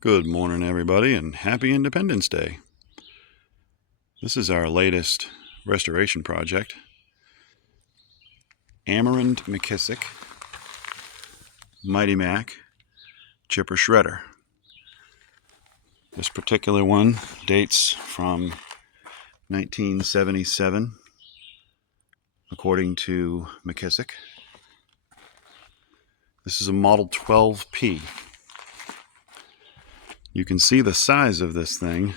Good morning, everybody, and happy Independence Day. This is our latest restoration project. Amerind MacKissic Mighty Mac Chipper Shredder. This particular one dates from 1977, according to MacKissic. This is a Model 12P. You can see the size of this thing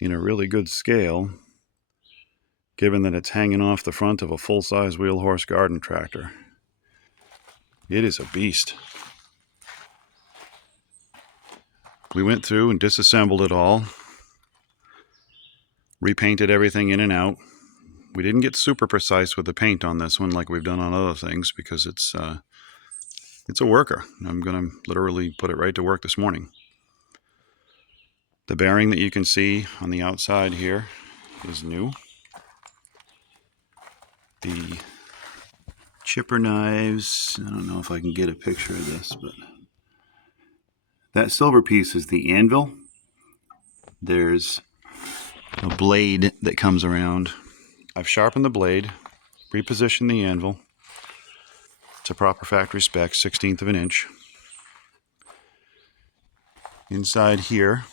in a really good scale, given that it's hanging off the front of a full-size Wheelhorse garden tractor. It is a beast. We went through and disassembled it all, repainted everything in and out. We didn't get super precise with the paint on this one like we've done on other things because it's a worker. I'm going to literally put it right to work this morning. The bearing that you can see on the outside here is new. The chipper knives, I don't know if I can get a picture of this, but that silver piece is the anvil. There's a blade that comes around. I've sharpened the blade, repositioned the anvil to proper factory specs, 1/16 of an inch. Inside here,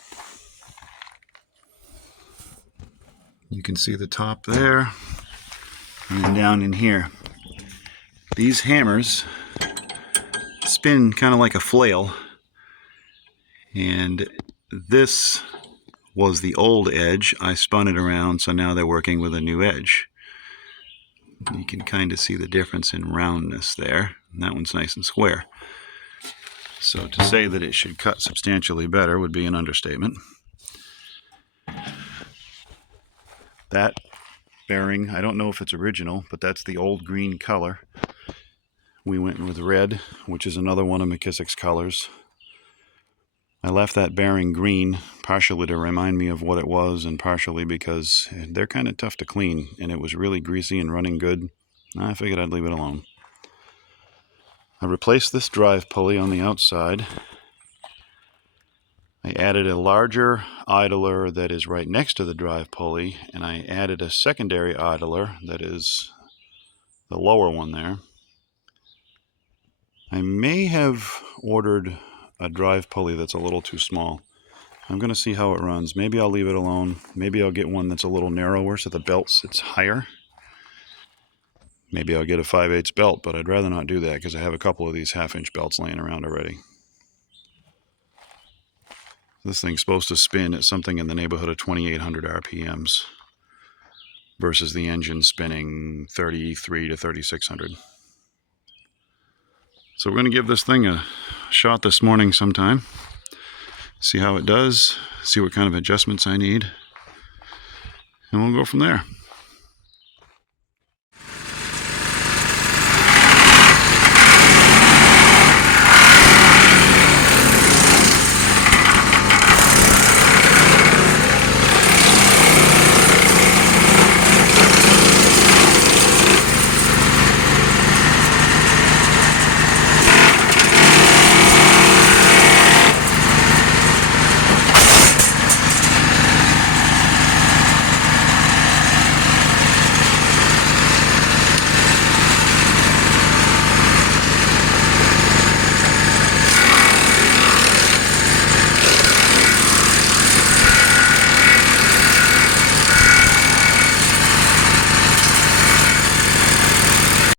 you can see the top there, and then down in here. These hammers spin kind of like a flail, and this was the old edge. I spun it around, so now they're working with a new edge. You can kind of see the difference in roundness there. And that one's nice and square. So to say that it should cut substantially better would be an understatement. That bearing, I don't know if it's original, but that's the old green color. We went with red, which is another one of MacKissic's colors. I left that bearing green, partially to remind me of what it was, and partially because they're kind of tough to clean, and it was really greasy and running good. I figured I'd leave it alone. I replaced this drive pulley on the outside. I added a larger idler that is right next to the drive pulley, and I added a secondary idler that is the lower one there. I may have ordered a drive pulley that's a little too small. I'm going to see how it runs. Maybe I'll leave it alone. Maybe I'll get one that's a little narrower so the belt sits higher. Maybe I'll get a 5/8 belt, but I'd rather not do that because I have a couple of these 1/2-inch belts laying around already. This thing's supposed to spin at something in the neighborhood of 2,800 RPMs versus the engine spinning 3,300 to 3,600. So we're going to give this thing a shot this morning sometime, see how it does, see what kind of adjustments I need, and we'll go from there.